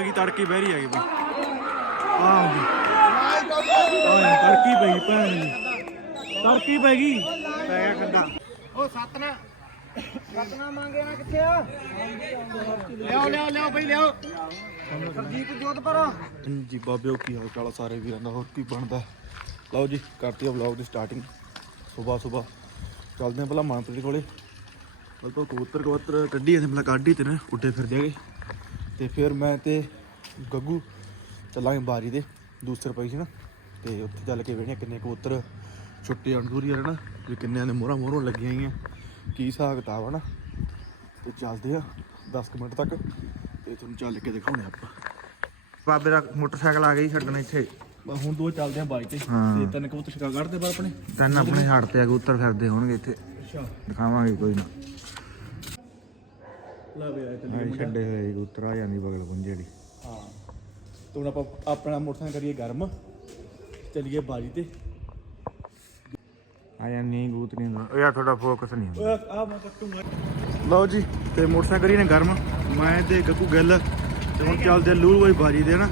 ਆ ਗਈ ਤੜਕੀ ਬਹਿਰੀ ਆ ਗਈ ਬਈ। ਆ ਗਈ ਤੜਕੀ ਪਈ ਭੈਣ ਦੀ ਤੜਕੀ ਪੈ ਗਈ। ਪੈ ਗਿਆ ਖੱਡਾ। ਉਹ ਸਤਨਾ ਸਤਨਾ ਮੰਗੇ ਨਾ ਕਿੱਥੇ ਆ? ਲਿਆਓ ਲਿਆਓ ਲਿਆਓ ਬਈ ਲਿਆਓ। ਸਰਜੀਤ ਜੋਧਪੁਰ ਜੀ ਬਾਬਿਓ ਕੀ ਹਾਲ ਚਾਲ ਸਾਰੇ ਵੀਰਾਂ ਦਾ? ਹੋਰ ਕੀ ਬਣਦਾ? ਲਓ ਜੀ ਕਰਤੀ ਆ ਵਲੌਗ ਦੀ ਸਟਾਰਟਿੰਗ ਸਵੇਰ ਸਵੇਰ। ਚੱਲਦੇ ਆ ਪਹਿਲਾਂ ਮਨਪ੍ਰੀਤ ਕੋਲੇ। ਬਲਤੋ ਕਬੂਤਰ ਕਬੂਤਰ ਕੱਢੀ ਜਾਂਦੇ ਮਤਲਬ ਕੱਢੀ ਤੇ ਨੇ ਉੱਡੇ ਫਿਰ ਜਾਗੇ ਤੇ ਫਿਰ ਮੈਂ ਤੇ ਗੱਗੂ ਚੱਲਾਂਗੇ ਬਾਰੀ ਦੇ ਦੂਸਰੇ ਪਈ ਸੀ ਨਾ ਤੇ ਉੱਥੇ ਚੱਲ ਕੇ ਵੇਖਣੇ ਕਿੰਨੇ ਕਬੂਤਰ ਛੁੱਟੇ ਅਣਦੂਰੀ ਆ ਨਾ ਵੀ ਕਿੰਨਿਆਂ ਦੇ ਮੋਹਰਾਂ ਮੋਹਰੋਂ ਲੱਗੀਆਂ ਹੋਈਆਂ ਕੀ ਹਿਸਾਬ ਕਿਤਾਬ ਆ ਨਾ। ਤੇ ਚੱਲਦੇ ਆ 10 ਕੁ ਮਿੰਟ ਤੱਕ ਤੇ ਤੁਹਾਨੂੰ ਚੱਲ ਕੇ ਦਿਖਾਉਣੇ ਆਪਾਂ। ਬਾਬੇ ਦਾ ਮੋਟਰਸਾਈਕਲ ਆ ਗਈ ਛੱਡਣ ਇੱਥੇ। ਹੁਣ ਦੋ ਚੱਲਦੇ ਆ ਬਾਈਕ ਤੇ। ਤੇ ਤਿੰਨ ਕਬੂਤਰ ਛਕਾ ਕੱਢਦੇ ਪਰ ਆਪਣੇ। ਤਿੰਨ ਆਪਣੇ ਹੱਟ ਤੇ ਕਬੂਤਰ ਫਿਰਦੇ ਹੋਣਗੇ ਇੱਥੇ। ਅੱਛਾ। ਦਿਖਾਵਾਂਗੇ ਕੋਈ ਨਾ। ਲਾ ਵੇ ਆਏ ਤੇ ਆਹ ਛੱਡੇ ਹੋਏ ਕਬੂਤਰ ਆ ਜਾਂਦੀ ਬਗਲ ਪੁੰਜੇ ਵਾਲੀ। ਹਾਂ। ਤੇ ਹੁਣ ਆਪਾਂ ਆਪਣਾ ਮੋਟਰਸਾਈਕਲ ਕਰੀਏ ਗਰਮ। ਚੱਲੀਏ ਬਾਜੀ ਤੇ। ਆ ਜਾਂਦੀ ਕਬੂਤਰੀਆਂ ਦਾ ਉਹ ਯਾਰ ਤੁਹਾਡਾ ਫੋਕਸ ਨਹੀਂ ਹੁੰਦਾ। ਓਏ ਆ ਮੈਂ ਕੱਟੂਗਾ ਲਓ ਜੀ ਤੇ ਮੋਟਰਸਾਈਕਲ ਕਰੀਏ ਨੇ ਗਰਮ। ਮੈਂ ਤੇ ਗੱਗੂ ਗੱਲ ਤੇ ਹੁਣ ਚੱਲਦੇ ਲੂਲ ਬਾਈ ਬਾਜੀ ਦੇ ਨਾ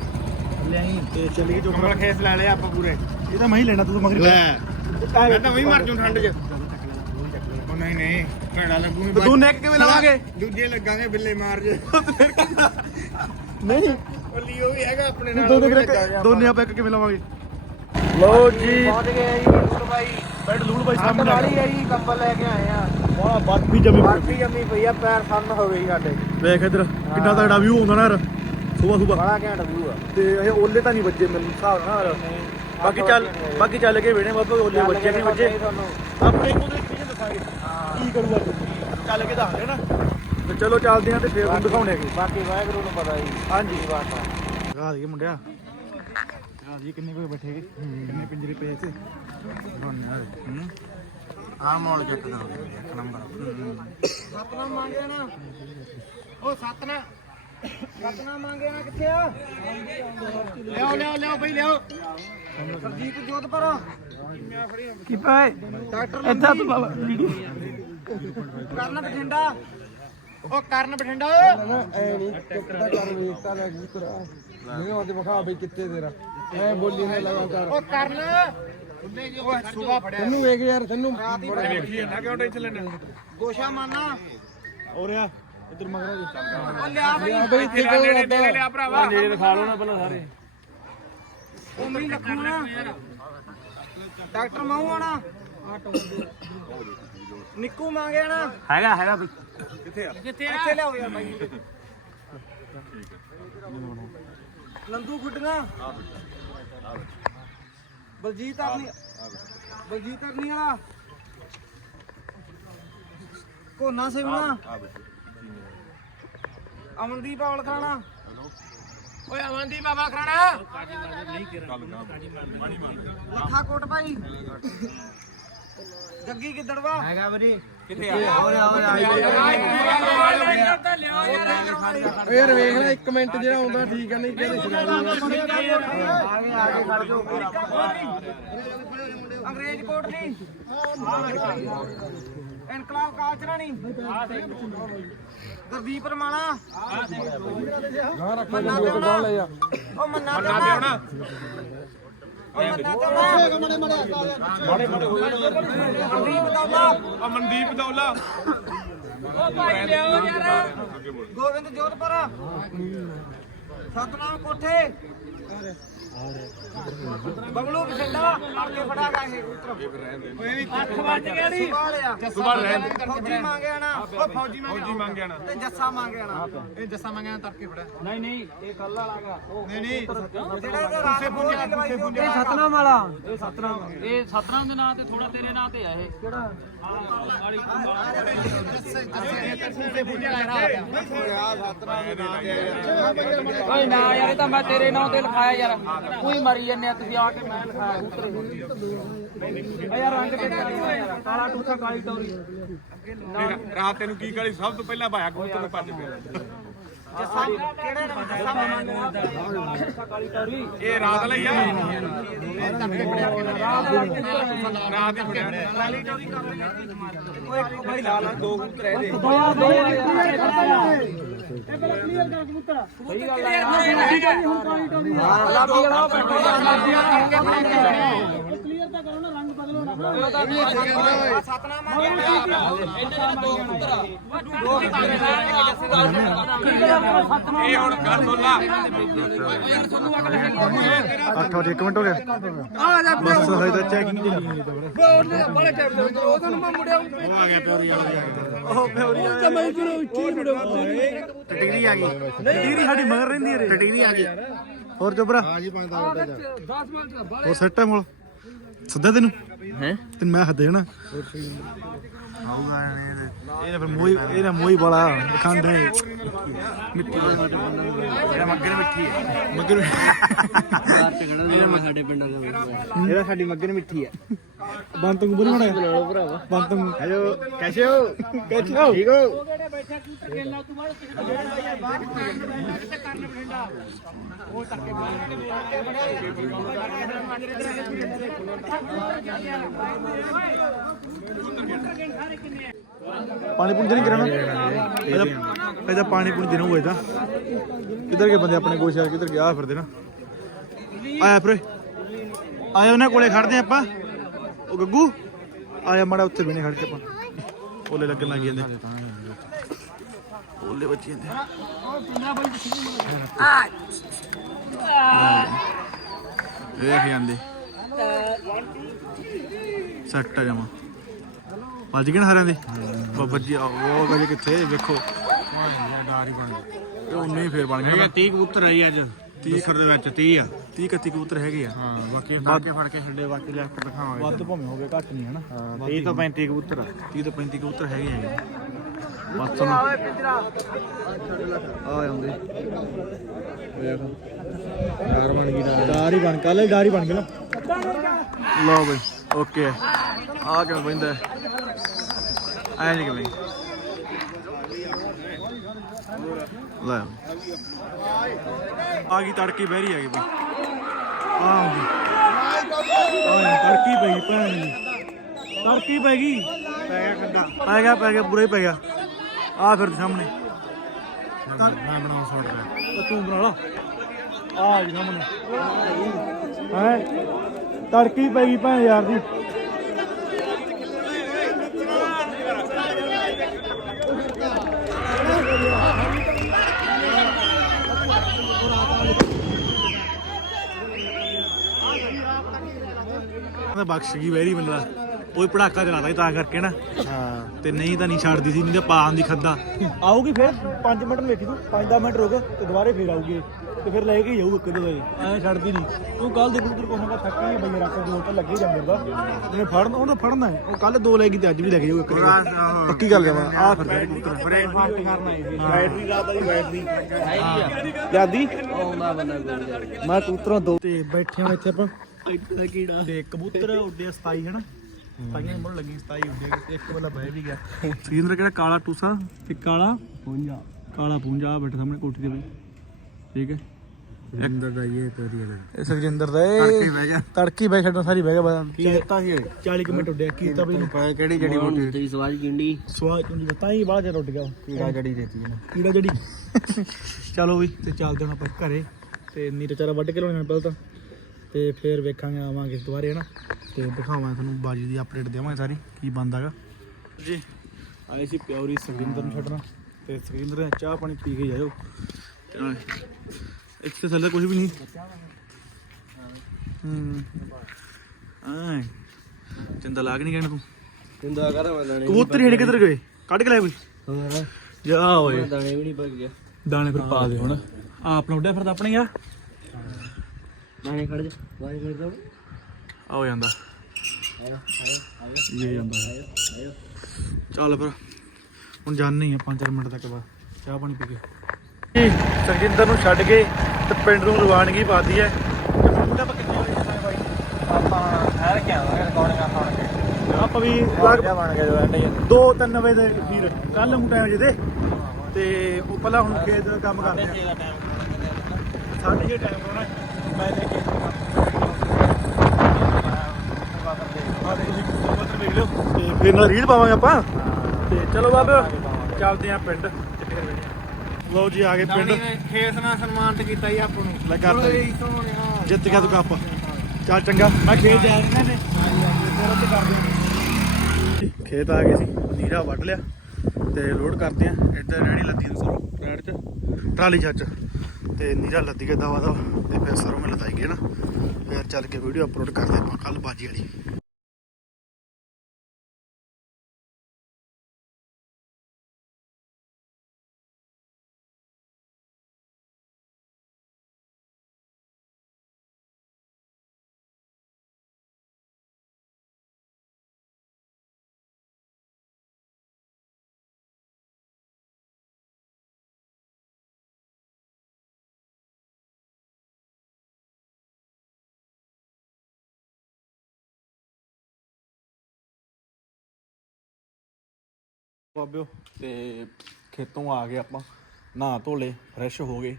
ਲਿਆਈ ਤੇ ਚੱਲੀਏ ਜੋ ਕੰਬਲ ਖੇਸ ਲੈ ਲਿਆ ਆਪਾਂ ਪੂਰੇ। ਇਹ ਤਾਂ ਮੈਂ ਹੀ ਲੈਣਾ ਤੂੰ ਮਗਰ ਮੈਂ ਤਾਂ ਵਹੀਂ ਮਰ ਜੂ ਠੰਡ 'ਚ। ਉਹ ਨਹੀਂ ਨਹੀਂ ਭੈੜਾ ਲੱਗੂ ਤੇ ਤੂੰ ਨੈਕ ਕਿਵੇਂ ਲਾਵਾਂਗੇ? ਦੂਜੇ ਲੱਗਾਂਗੇ ਬਿੱਲੇ ਮਾਰ ਜੇ। ਨਹੀਂ। ਉਹ ਲੀਓ ਵੀ ਹੈਗਾ ਆਪਣੇ ਨਾਲ ਦੋਨੇ ਕਿਵੇਂ ਦੋਨੇ ਆਪਾਂ ਇੱਕ ਕਿਵੇਂ ਲਾਵਾਂਗੇ? ਲਓ ਜੀ। ਪਹੁੰਚ ਗਏ ਜੀ ਨੂਰ ਬਾਈ। ਬੈਡ ਲੂਲ ਬਾਈ ਸਾਡੇ ਸਾਹਮਣੇ ਨਾਲ ਹੀ ਆ ਜੀ ਕੰਬਲ ਲੈ ਕੇ ਆਏ ਆ। ਵਾਹ ਬਰਫੀ ਜਮੀ ਬਾਕੀ ਜੰਮੀ ਪਈ ਆ ਪੈਰ ਸੰਨ ਹੋ ਗਈ ਸਾਡੇ। ਵੇਖ ਇਧਰ ਕਿੰਨਾ ਤਗੜਾ ਵਿਊ ਆਉਂਦਾ ਨਾ ਯਾਰ। ਸੁਬਾ ਸੁਬਾ। ਬੜਾ ਘੈਂਟ ਵਿਊ ਆ। ਤੇ ਇਹ ਓਲੇ ਤਾਂ ਨਹੀਂ ਵੱਜੇ ਮੈਨੂੰ ਹਿਸਾਬ ਨਾਲ। ਬਾਕੀ ਚੱਲ ਬਾਕੀ ਚੱਲ ਕੇ ਵੇਣੇ ਬਾਬਾ ਓਲੇ ਵੱਜੇ ਨਹੀਂ ਵੱਜੇ ਤੁਹਾਨੂੰ। ਆਪਾਂ ਇੱਕ ਉਹਦੇ ਕਿਹਨੇ ਦੱਸਾਂਗੇ ਕੀ ਕਰੂਗਾ ਤੂੰ? ਚੱਲ ਕੇ ਦੱਸ ਦੇ ਨਾ ਤੇ ਚਲੋ ਚੱਲਦੇ ਆਂ ਤੇ ਫੇਰ ਤੁਹਾਨੂੰ ਦਿਖਾਉਣੇ ਹੈਗੇ। ਬਾਕੀ ਵਾਹਿਗੁਰੂ ਨੂੰ ਪਤਾ ਜੀ। ਹਾਂਜੀ। ਕੀ ਬਾਤ ਆ। ਦਿਖਾ ਦਈਏ ਮੁੰਡਿਆ। ਦਿਖਾ ਦਈਏ ਕਿੰਨੇ ਕੋਈ ਬੈਠੇ ਹੈਗੇ। ਕਿੰਨੇ ਪਿੰਜਰੇ ਪਏ ਇੱਥੇ। ਹੂੰ। ਆ ਮੌਲ ਜਿੱਤਦਾ ਇੱਕ ਨੰਬਰ। ਸਤਨਾ ਮੰਗਿਆ ਨਾ। ਉਹ ਸਤਨਾ ਸਤਨਾ ਮੰਗਿਆ ਨਾ ਕਿੱਥੇ ਆ? ਲਿਆਓ ਲਿਆਓ ਲਿਆਓ ਬਈ ਲਿਆਓ। ਸਰਜੀਤ ਜੋਧਪੁਰ ਕੀ ਪਾਏ ਡਾਕਟਰ ਇੱਦਾਂ ਤੂੰ ਬਾਬਾ ਵੀਡੀਓ। ਕਰਨ ਬਠਿੰਡਾ। ਉਹ ਕਰਨ ਬਠਿੰਡਾ। ਓਏ ਐ ਨਹੀਂ ਟਿਕਟਾ ਕਰ ਵੇਖਤਾ ਲੈ ਕਬੂਤਰ ਨਹੀਂ ਉਹਦੇ ਵਿਖਾ ਬਈ ਕਿੱਥੇ ਤੇਰਾ ਐ ਬੋਲੀ ਨੇ ਲਗਾਤਾਰ ਉਹ ਕਰਨ। ਉਹ ਸੁਬਾ ਫੜਿਆ। ਤੈਨੂੰ ਵੇਖ ਯਾਰ ਤੈਨੂੰ ਵੇਖੀ ਨਾ ਕਿਉਂ ਟੈਨਸ਼ਨ ਲੈਣਾ ਗੋਸ਼ਾ ਮਾਨਾ। ਹੋ ਰਿਹਾ ਇੱਧਰ ਮਗਰ ਉਹ ਲਿਆ ਬਈ ਆ ਬਈ ਠੀਕ ਹੈ ਅੱਡਾ ਲਿਆ ਭਰਾਵਾ। ਨੇੜੇ ਦਿਖਾ ਲਓ ਨਾ ਪਹਿਲਾਂ ਸਾਰੇ। ਉਹ ਮੇਰੀ ਲੱਖੂ ਨਾ ਡਾਕਟਰ ਮਾਹੂ ਆਣਾ ਨਿੱਕੂ ਮੰਗਿਆ ਨਾ। ਹੈਗਾ ਹੈਗਾ ਬਈ ਕਿੱਥੇ ਇੱਥੇ ਲਿਆਓ ਯਾਰ ਬਾਈ। ਨੰਦੂ ਗੁੱਡੀਆਂ। ਬਲਜੀਤ ਅਰਨੀ ਬਲਜੀਤ ਅਰਨੀ ਵਾਲਾ। ਕੋਨਾ ਸੇਵਣਾ। ਅਮਨਦੀਪ ਔਲ ਖਾਣਾ ਓਏ ਅਮਨਦੀਪ ਬਾਬਾ ਖਾਣਾ ਲੱਖਾ ਕੋਟ ਭਾਈ। ਜੱਗੀ ਕਿੱਦੜਵਾ ਹੈਗਾ ਬਰੀ ਓ ਯਾਰ ਵੇਖ ਲੈ ਇੱਕ ਮਿੰਟ ਜਿਹੜਾ ਆਉਂਦਾ ਠੀਕ ਆ ਨਹੀਂ ਕਿਹਦੇ ਅੰਗਰੇਜ਼ ਕੋਟ ਨਹੀਂ ਇਨਕਲਾਬ ਕਾਲਚਰਾ ਨਹੀਂ ਗੁਰਦੀਪ ਰਮਾਣਾ ਗਾਂ ਰੱਖ ਲੈ ਉਹ ਮੰਨਾ ਪਿਆਉਣਾ ਉਹ ਮੰਨਾ ਪਿਆਉਣਾ ਮੜੇ ਮੜੇ ਮੜੇ ਮੜੇ ਦੌਲਾ। ਅਮਨਦੀਪ ਦੌਲਾ। ਉਹ ਭਾਈ ਲਿਆਓ ਯਾਰ। ਗੋਬਿੰਦ ਜੋਧਪੁਰ ਸਤਨਾਮ ਕੋਠੇ। ਬਗਲੂ ਬਠਿੰਡਾ ਲੜ ਕੇ ਫੜਾਗਾ ਇਹ ਕਬੂਤਰ ਅੱਠ ਵੱਜ ਗਿਆ ਨੀ। ਜੱਸਾ ਰਹਿਣ ਫੌਜੀ ਮੰਗਿਆ ਨਾ ਉਹ ਫੌਜੀ ਮੰਗਿਆ ਨਾ ਤੇ ਜੱਸਾ ਮੰਗਿਆ ਨਾ ਇਹ ਜੱਸਾ ਮੰਗਿਆ ਨਾ ਤੜਕੇ ਫੜਿਆ ਨਹੀਂ ਨਹੀਂ ਇਹ ਕੱਲ ਵਾਲਾਗਾ ਨਹੀਂ ਨਹੀਂ। ਜਿਹੜਾ ਇਹਦੇ ਰਾਸੇ ਪੁੰਜਾ ਇਹ ਸਤਨਾਮ ਵਾਲਾ। ਇਹ ਸਤਨਾਮ ਇਹ ਸਤਨਾਮ ਦੇ ਨਾਂ ਤੇ ਥੋੜਾ ਤੇਰੇ ਨਾਂ ਤੇ ਆ ਇਹ। ਕਿਹੜਾ? ਓਏ ਨਾ ਯਾਰ ਇਹ ਤਾਂ ਮੈਂ ਤੇਰੇ ਨਾਂ ਤੇ ਲਿਖਾਇਆ ਯਾਰ ਕੋਈ ਮਰੀ ਜੰਨੇ ਤੁਸੀਂ ਆ ਕੇ ਮੈਂ ਲਿਖਾਇਆ ਉਤਰੇ ਓ ਯਾਰ ਰੰਗ ਤੇ ਕਾਲਾ ਟੂਸਾ ਕਾਲੀ ਟੌਰੀ ਰਾਤ ਤੈਨੂੰ ਕੀ ਕਰੀ ਸਭ ਤੋਂ ਪਹਿਲਾਂ ਭਾਇਆ ਕਬੂਤਰ ਨੂੰ ਭੱਜ ਪਿਆ ਇਹ ਰਾਤ ਲਈ ਆ ਰਾਤ ਹੀ ਫੜਿਆ ਕਾਲੀ ਟੋਰੀ ਕਰ ਲਈ ਓਏ ਇੱਕ ਭਾਈ ਲਾ ਲਾ ਦੋ ਕਬੂਤਰ ਇਹਦੇ ਦੋ ਦੋ ਗੁਲਾਬੀ ਵਾਲਾ ਉਹ ਬੈਠਾ ਅੱਠ ਵਜੇ ਇੱਕ ਮਿੰਟ ਹੋ ਗਿਆ ਬਸ ਹਜੇ ਤਾਂ ਚੈਕਿੰਗ ਦੀ ਲੱਗਣੀ ਬੜੇ ਟਾਈਮ ਦੇ ਵਿੱਚ ਉਦੋਂ ਨੂੰ ਮੈਂ ਮੁੜਿਆ ਉਹ ਆ ਗਿਆ। ਪਿਓਰੀ ਉਹ ਪਿਓਰੀ ਆ ਕਮਾਈ ਕਰੋ ਉੱਚੀ ਮੁੜਿਆ ਟਟਿਗਰੀ ਆ ਗਈ ਟਟਿਗਰੀ ਸਾਡੀ ਮਗਰ ਰਹਿੰਦੀ ਹੈ ਟਟਿਗਰੀ ਆ ਗਈ ਹੋਰ ਜੋਬਰਾ ਹਾਂ ਜੀ 5 10 ਮਿੰਟ ਹੋਰ ਸੈੱਟ ਹੈ ਮੋਲ। ਸੱਦਾ ਤੈਨੂੰ? ਹੈ? ਤੈਨੂੰ ਮੈਂ ਹੱਦੇ ਨਾ ਆਊਗਾ ਇਹ ਫਿਰ ਮੋਈ ਇਹਦਾ ਮੋਈ ਬੜਾ ਖਾਂਦਾ ਹੈ ਮਿੱਟੀ ਇਹਦਾ ਮੱਗਰ ਮਿੱਠੀ ਹੈ ਮੱਗਰ ਇਹਦਾ ਸਾਡੀ ਮੱਗਰ ਮਿੱਠੀ ਹੈ ਬੰਤ ਨੂੰ ਬੋਲ ਬਣਾ ਬੰਤ ਨੂੰ ਹੈਲੋ ਕੈਸੇ ਹੋ? ਕੈਸੇ ਹੋ? ਠੀਕ ਹੋ? ਪਾਣੀ ਪੂਣੀ ਤਾਂ ਨਹੀਂ ਕਰਾਣਾ ਇਹਦਾ ਪਾਣੀ ਪੂਣੀ ਦੇਣਾ ਹੋਏ ਤਾਂ ਕਿੱਧਰ ਗਏ ਬੰਦੇ ਆਪਣੇ ਗੋਸ਼ ਯਾਰ? ਕਿੱਧਰ ਗਿਆ ਫਿਰਦੇ ਨਾ। ਆਇਆ ਫਿਰ। ਆਇਆ ਉਹਨਾਂ ਕੋਲੇ ਖੜਦੇ ਆਪਾਂ। ਉਹ ਗੱਗੂ। ਆਇਆ ਮਾੜਾ ਉੱਥੇ ਬਣੇ ਖੜ ਕੇ ਆਪਾਂ। ਓਲੇ ਲੱਗਣ ਲੱਗ ਜਾਂਦੇ। ਓਲੇ ਬੱਚੇ ਜਾਂਦੇ ਵੇਖ ਜਾਂਦੇ। ਸੱਟ ਜਮਾ। ਵੱਜ ਗਏ ਨਾ ਸਾਰਿਆਂ ਦੇ? ਬਾਬਾ ਜੀ ਉਹ ਗਏ ਕਿੱਥੇ? ਵੇਖੋ। ਇਹ ਉਨੇ ਹੀ ਫੇਰ ਬਣ ਗਏ 30 ਕਬੂਤਰ ਆਈ ਅੱਜ। 30 ਦੇ ਵਿੱਚ 30 ਆ। 30 31 ਕਬੂਤਰ ਹੈਗੇ ਆ। ਹਾਂ ਬਾਕੀ ਫੜ ਕੇ ਫੜ ਕੇ ਛੱਡੇ ਬਾਕੀ ਲੈਫਟ ਦਿਖਾਵਾਂਗੇ। ਵੱਧ ਭਾਵੇਂ ਹੋ ਗਏ ਘੱਟ ਨਹੀਂ ਹਨਾ ਹਾਂ 30 ਤੋਂ 35 ਕਬੂਤਰ ਆ। 30 ਤੋਂ 35 ਕਬੂਤਰ ਹੈਗੇ ਆ। ਬਸ ਤੁਹਾਨੂੰ ਆ ਜਾਂਦੇ। ਵੇਖ। ਯਾਰ ਬਣ ਗਈ ਨਾ ਡਾਰੀ ਬਣ ਕੱਲ ਡਾਰੀ ਬਣ ਗਈ ਨਾ। ਲਓ ਬਈ ਓਕੇ। ਆ ਕਿਵੇਂ ਬੰਦਾ ਆਇਆ ਨਹੀਂ ਕਿਵੇਂ। ਲੈ। ਆ ਗਈ ਤੜਕੀ ਬਹਿਰੀ ਆ ਗਈ ਬਈ। ਆ ਆਉਂਦੀ ਆ ਯਾਰ ਤੜਕੀ ਪੈ ਗਈ ਭੈਣ ਦੀ। ਤੜਕੀ ਪੈ ਗਈ। ਪੈ ਗਿਆ ਖੱਡਾ। ਪੈ ਗਿਆ ਪੈ ਗਿਆ ਬੁਰਾ ਹੀ ਪੈ ਗਿਆ। ਆ ਫਿਰ ਸਾਹਮਣੇ। ਮੈਂ ਬਣਾਉਂ ਸੌਟ ਦਾ ਤਾਂ ਬਣਾ ਲਾ। ਆ ਜੀ ਸਾਹਮਣੇ। ਹੈ? ਤੜਕੀ ਪੈ ਗਈ ਭੈਣ ਯਾਰ ਦੀ। ਬਖਸ਼ ਗਈ ਵੈਰੀ ਬੰਦਾ ਉਹ ਹੀ ਪੜਾਕਾ ਚਲਾਦਾ ਸੀ ਤਾਂ ਕਰਕੇ ਨਾ। ਹਾਂ ਤੇ ਨਹੀਂ ਤਾਂ ਨਹੀਂ ਛੱਡਦੀ ਸੀ ਨਹੀਂ ਤਾਂ ਪਾਣ ਦੀ ਖੱਦਾ। ਆਊਗੀ ਫਿਰ 5 ਮਿੰਟ ਨੂੰ ਵੇਖੀ ਤੂੰ 5-10 ਮਿੰਟ ਰੁਕ ਤੇ ਦੁਬਾਰੇ ਫੇਰ ਆਊਗੀ ਤੇ ਫਿਰ ਲੈ ਕੇ ਹੀ ਜਾਊ ਇੱਕ ਦੋ ਵਾਰੀ। ਐ ਛੱਡਦੀ ਨਹੀਂ। ਤੂੰ ਕੱਲ ਦੇ ਕਬੂਤਰ ਕੋਹਾਂ ਦਾ ਥੱਕੀ ਹੈ ਬਈ ਰੱਖ ਕੇ ਤਾਂ ਲੱਗੇ ਜਾਂਦੇ ਦਾ ਜਿਹਨੇ ਫੜਨ ਉਹਨੇ ਫੜਨਾ ਹੈ। ਉਹ ਕੱਲ ਦੋ ਲੈ ਗਈ ਤੇ ਅੱਜ ਵੀ ਲੈ ਕੇ ਜਾਊ ਇੱਕ ਦੋ। ਪੱਕੀ ਗੱਲ ਜਮਾ ਆ ਫਿਰ ਬ੍ਰੇਕਫਾਸਟ ਕਰਨਾ ਹੈ। ਬੈਟਰੀ ਰਾਤ ਦੀ ਬੈਟਰੀ। ਜਾਂਦੀ ਆਉਂਦਾ ਬੰਦਾ ਮੈਂ ਕਬੂਤਰਾਂ ਦੋ ਤੇ ਬੈਠੇ ਹਾਂ ਇੱਥੇ ਆਪਾਂ। ਦਾ ਕੀੜਾ ਤੇ ਕਬੂਤਰ ਉੱਡੇ 27 ਹੈ ਨਾ ਸਤਾਈਆਂ ਮੁੜ ਲੱਗੀ 27 ਉੱਡੇ ਤੇ ਇੱਕ ਵਾਲਾ ਬਹਿ ਵੀ ਗਿਆ। ਸੁਰਿੰਦਰ ਕਿਹੜਾ ਕਾਲਾ ਟੂਸਾ ਤੇ ਕਾਲਾ? ਪੂੰਜਾ ਕਾਲਾ ਪੂੰਜਾ ਆ ਬੈਠਾ ਸਾਹਮਣੇ ਕੋਠੀ ਦੇ ਵਿੱਚ ਠੀਕ ਹੈ। ਅੰਦਰ ਦਾ ਇਹ ਤੋਰੀ ਵਾਲਾ ਇਹ ਸੁਖਜਿੰਦਰ ਦਾ ਇਹ ਬਹਿ ਜਾ ਤੜਕੀ ਬੈ ਛੱਡਣ ਸਾਰੀ ਬਹਿ ਗਿਆ ਬਾਦਾਂ ਕੀ ਦਿੱਤਾ ਸੀ 40 ਕੁ ਮਿੰਟ ਉੱਡਿਆ ਕੀਤਾ ਬਈ ਇਹਨੂੰ ਪਤਾ ਕਿਹੜੀ ਜੜੀ ਬੂਟੀ ਤੇਰੀ ਸਵਾਜ ਗਿੰਡੀ ਸਵਾਦ ਚੁੰਡੀ ਤਾਂ ਹੀ ਬਾਅਦ ਚ ਉੱਡ ਗਿਆ। ਕੀੜਾ ਜੜੀ ਦਿੱਤੀ ਨਾ ਕੀੜਾ ਜੜੀ। ਚਲੋ ਵੀ ਤੇ ਚੱਲਦੇ ਹਾਂ ਆਪਾਂ ਘਰੇ। ਤੇ ਨੀਰ ਚਾਰਾ ਵੱਢ ਕੇ ਲਾਉਣਾ ਪਹਿਲਾਂ ਤਾਂ। ਤੇ ਫੇਰ ਵੇਖਾਂਗੇ ਆਵਾਂਗੇ ਦੁਬਾਰੇ ਹਨਾ? ਤੇ ਦਿਖਾਵਾਂਗੇ ਤੁਹਾਨੂੰ ਬਾਜੀ ਦੀ ਅਪਡੇਟ ਦੇਵਾਂਗੇ ਸਾਰੀ ਕੀ ਬੰਦਾਗਾ ਜੀ ਆਏ ਸੀ ਪਿਓਰੀ ਸੁਖਿੰਦਰ ਨੂੰ ਛੱਡਣਾ। ਤੇ ਸੁਖਿੰਦਰ ਨੇ ਚਾਹ ਪਾਣੀ ਪੀ ਕੇ ਜਾਇਓ ਤੇ ਨਾਲੇ ਇੱਥੇ ਥੱਲੇ ਕੁਝ ਵੀ ਨਹੀਂ। ਹੂੰ। ਆਏ। ਚੰਦਾ ਲਾਗ ਨਹੀਂ ਕਹਿਣਾ ਤੂੰ। ਜਿੰਦਾ ਕਰ ਮੈਂ ਦਾਣੇ ਕਬੂਤਰ ਹੀ ਕਿੱਧਰ ਗਏ? ਕੱਢ ਕੇ ਲੈ ਕੋਈ। ਜਾ ਓਏ। ਦਾਣੇ ਵੀ ਨਹੀਂ ਪੱਕ ਗਿਆ। ਦਾਣੇ ਫਿਰ ਪਾ ਦੇ ਹੁਣ। ਆ ਆਪਣਾ ਉੱਡਿਆ ਫਿਰਦਾ ਆਪਣੇ ਯਾਰ ਦਾਣੇ ਖੜ ਜਾ ਜਾ। ਜਾਂਦਾ। ਇਹ ਜਾਂਦਾ। ਹੈ। ਚੱਲ ਫਿਰ ਹੁਣ ਜਾਣੇ ਆ 5-4 ਮਿੰਟ ਤੱਕ ਬਾਅਦ। ਚਾਹ ਪਾਣੀ ਪੀ ਕੇ। ਸਰਜਿੰਦਰ ਨੂੰ ਛੱਡ ਕੇ ਤੇ ਪਿੰਡ ਨੂੰ ਰਵਾਨਗੀ ਪਾਤੀ ਹੈ ਆਪਾਂ ਵੀ ਜੋ 2-3 ਵਜੇ ਦੇ ਵੀਰ ਕੱਲ ਨੂੰ ਟਾਈਮ ਜਿਹਦੇ। ਤੇ ਉਹ ਪਹਿਲਾਂ ਹੁਣ ਖੇਤ ਕੰਮ ਕਰਦੇ ਆ। ਸਾਢੇ ਛੇ ਟਾਈਮ ਹੋਣਾ। ਤੇ ਤੁਸੀਂ ਕਬੂਤਰ ਵੇਖ ਲਿਓ ਤੇ ਫਿਰ ਨਾਲ ਰੀਲ ਪਾਵਾਂਗੇ ਆਪਾਂ। ਤੇ ਚਲੋ ਬਾਬੇ ਚੱਲਦੇ ਆ ਪਿੰਡ। ਤੇ ਫਿਰ ਮਿਲਦੇ ਆ ਲਓ ਜੀ ਆ ਗਏ ਪਿੰਡ। ਖੇਸ ਨਾਲ ਸਨਮਾਨਿਤ ਕੀਤਾ ਜੀ ਆਪਾਂ ਨੂੰ। ਲੈ ਕਰਤਾ ਜੀ। ਸੋਹਣਿਆ ਜਿੱਤ ਗਿਆ ਤੂੰ ਕੱਪ। ਚੱਲ ਚੰਗਾ ਮੈਂ ਖੇਤ ਜਾ ਰਿਹਾ ਨੇ। ਖੇਤ ਆ ਗਏ ਸੀ ਨੀਰਾ ਵੱਢ ਲਿਆ ਤੇ ਲੋਡ ਕਰਦੇ ਆ। ਇੱਧਰ ਰਹਿਣੀ ਲੱਦੀ ਨੂੰ ਸਰੋਂ ਟਰੈਕਟਰ ਚ। ਟਰਾਲੀ ਅੱਜ ਤੇ ਨੀਰਾ ਲੱਦੀ ਕੇ ਦਵਾ ਦਾ ਤੇ ਫਿਰ ਸਰੋਂ ਮੈਂ ਲਦਾਈ ਗਏ ਨਾ। ਫਿਰ ਚੱਲ ਕੇ ਵੀਡੀਓ ਅਪਲੋਡ ਕਰਦੇ ਆਪਾਂ ਕੱਲ ਬਾਜੀ ਵਾਲੀ। ਬਾਬਿਓ, ਤੇ ਖੇਤੋਂ ਆ ਗਏ ਆਪਾਂ, ਨਹਾ ਧੋ ਲਏ ਫਰੈਸ਼ ਹੋ ਗਏ,